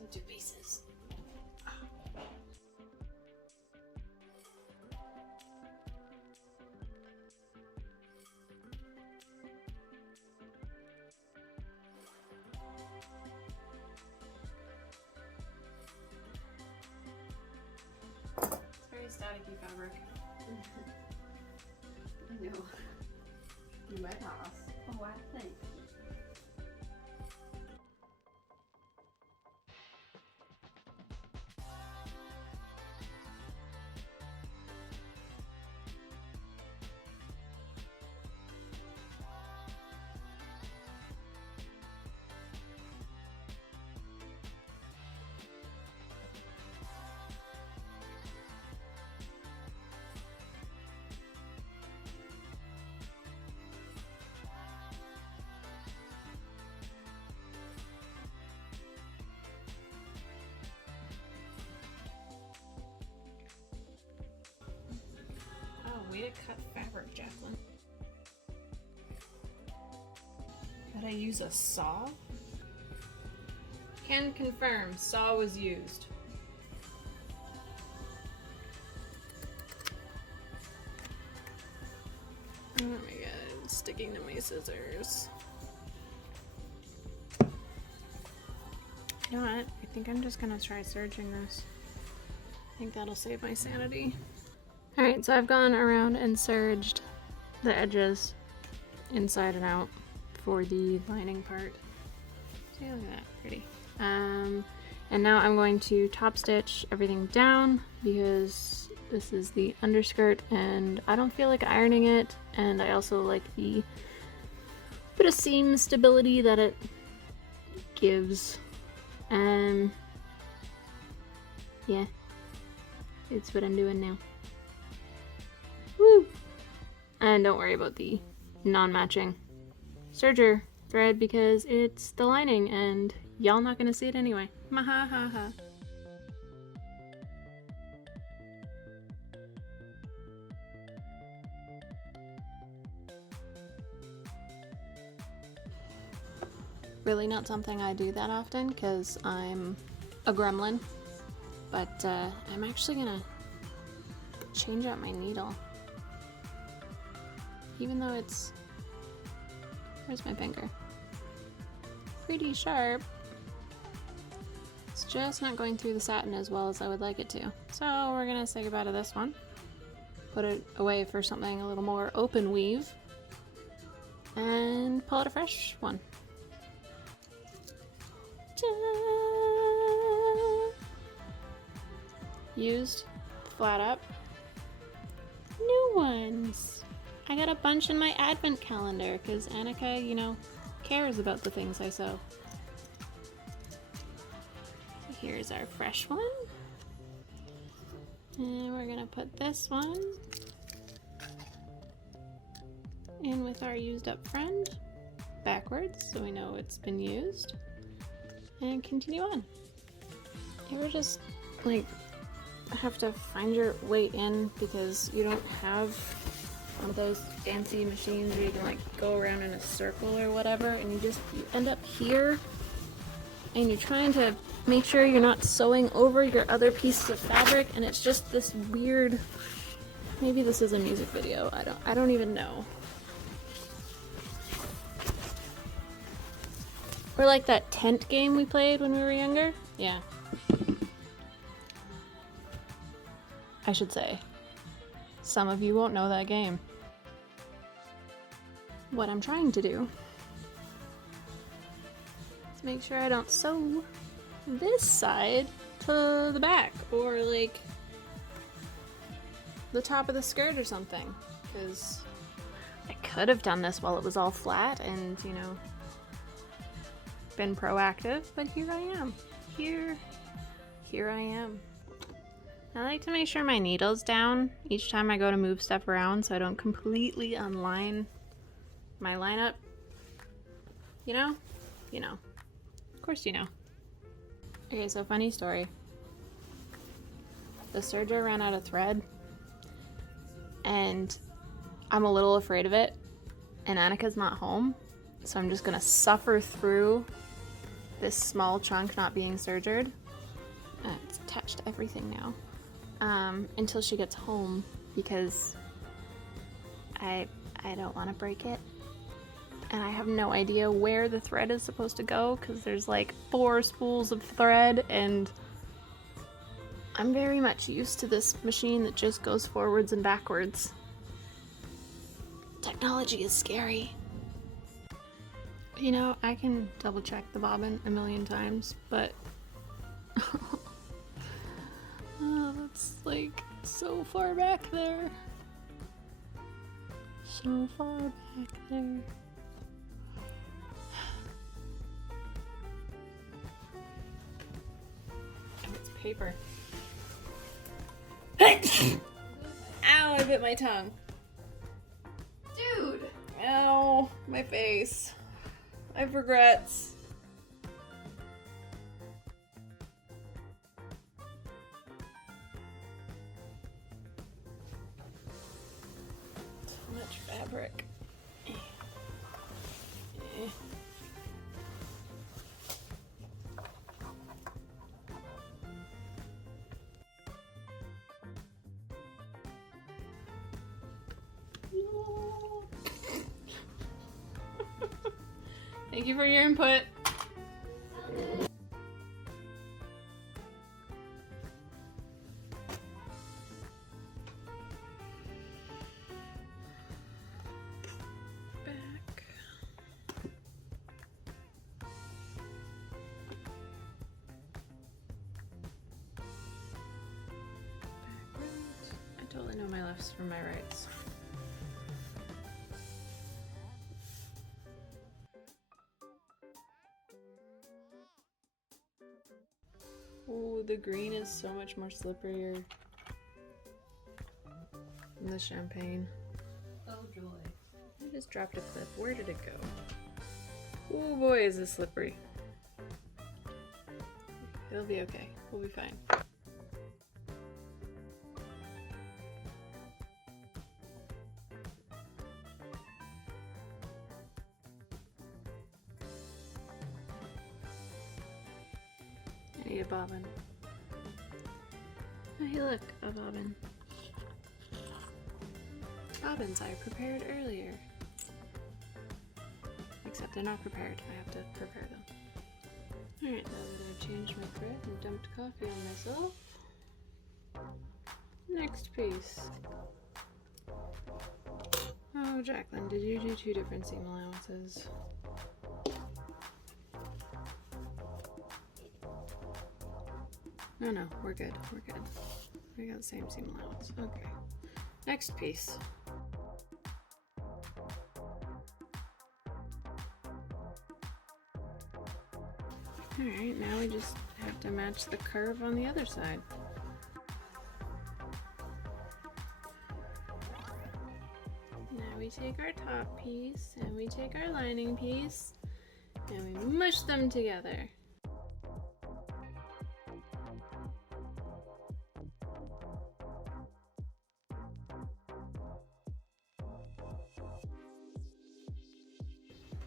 into pieces. It's very staticky fabric. I know. You might ask. Oh, I think. Way to cut fabric, Jacqueline. Did I use a saw? Can confirm, saw was used. Oh my god, it's sticking to my scissors. You know what? I think I'm just gonna try serging this. I think that'll save my sanity. Alright, so I've gone around and serged the edges inside and out for the lining part. See, look at that, pretty. And now I'm going to top stitch everything down because this is the underskirt and I don't feel like ironing it, and I also like the bit of seam stability that it gives. Yeah, it's what I'm doing now. Woo! And don't worry about the non-matching serger thread because it's the lining and y'all not gonna see it anyway. Mahahaha. Really not something I do that often because I'm a gremlin, but I'm actually gonna change out my needle. Even though it's, where's my finger? Pretty sharp. It's just not going through the satin as well as I would like it to. So we're gonna say goodbye to this one. Put it away for something a little more open weave. And pull out a fresh one. Ta-da! Used, flat up. New ones. I got a bunch in my advent calendar because Annika, you know, cares about the things I sew. Here's our fresh one. And we're gonna put this one in with our used up friend backwards so we know it's been used. And continue on. You ever just like have to find your way in because you don't have one of those fancy machines where you can like go around in a circle or whatever, and you end up here and you're trying to make sure you're not sewing over your other pieces of fabric, and it's just this weird, maybe this is a music video, I don't even know. Or like that tent game we played when we were younger? Yeah. I should say. Some of you won't know that game. What I'm trying to do is make sure I don't sew this side to the back or like the top of the skirt or something, because I could have done this while it was all flat and, you know, been proactive, but here I am. Here I am. I like to make sure my needle's down each time I go to move stuff around so I don't completely unline my lineup. You know? You know. Of course you know. Okay, so funny story. The serger ran out of thread and I'm a little afraid of it, and Annika's not home, so I'm just gonna suffer through this small chunk not being sergered. It's attached to everything now. Until she gets home, because I don't want to break it. And I have no idea where the thread is supposed to go, because there's like 4 spools of thread, and I'm very much used to this machine that just goes forwards and backwards. Technology is scary. You know, I can double check the bobbin a million times, but oh, that's like so far back there. So far back there. Oh, it's paper. Ow, I bit my tongue. Dude! Ow, my face. I have regrets. So much fabric. Thank you for your input. Back. Backwards. I totally know my lefts from my rights. Oh, the green is so much more slipperier than the champagne. Oh joy. I just dropped a clip. Where did it go? Oh boy, is this slippery. It'll be okay. We'll be fine. I need a bobbin. Oh, hey look, a bobbin. Bobbins I prepared earlier. Except they're not prepared. I have to prepare them. Alright, now that I've changed my thread and dumped coffee on myself. Next piece. Oh, Jacqueline, did you do 2 different seam allowances? No, we're good. We're good. We got the same seam allowance. Okay. Next piece. Alright, now we just have to match the curve on the other side. Now we take our top piece and we take our lining piece and we mush them together.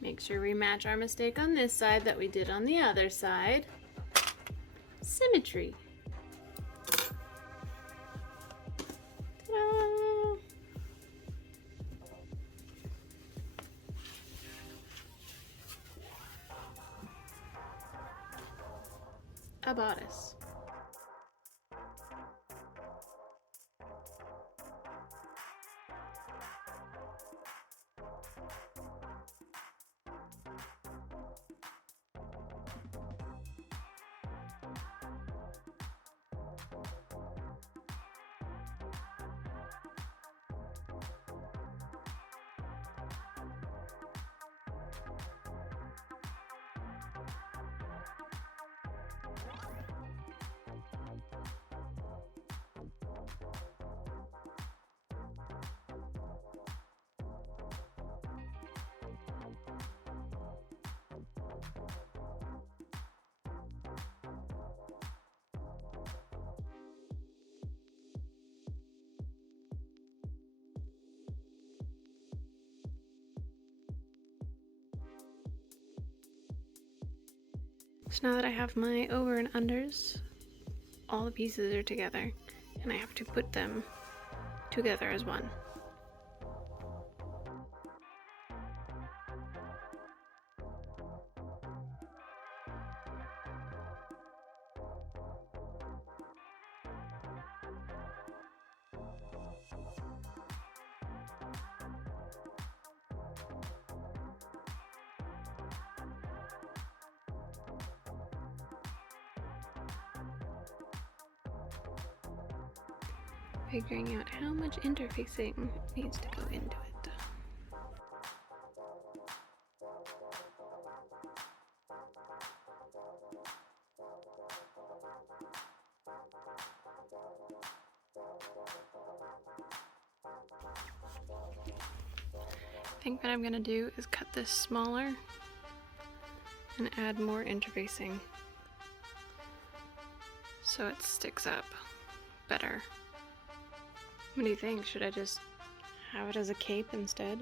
Make sure we match our mistake on this side that we did on the other side. Symmetry. Ta-da! A bodice. So now that I have my over and unders, all the pieces are together, and I have to put them together as one. Figuring out how much interfacing needs to go into it. I think what I'm gonna do is cut this smaller and add more interfacing so it sticks up better. What do you think? Should I just have it as a cape instead?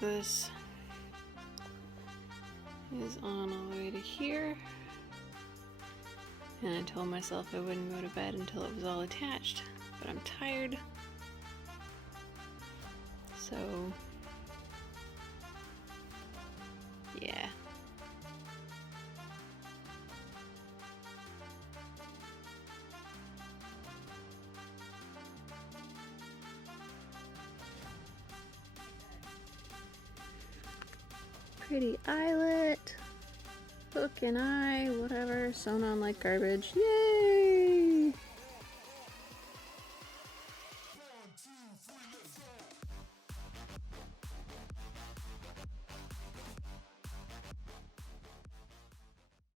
This is on all the way to here, and I told myself I wouldn't go to bed until it was all attached, but I'm tired, so yeah. Pretty eyelet, hook and eye, whatever, sewn on like garbage. Yay!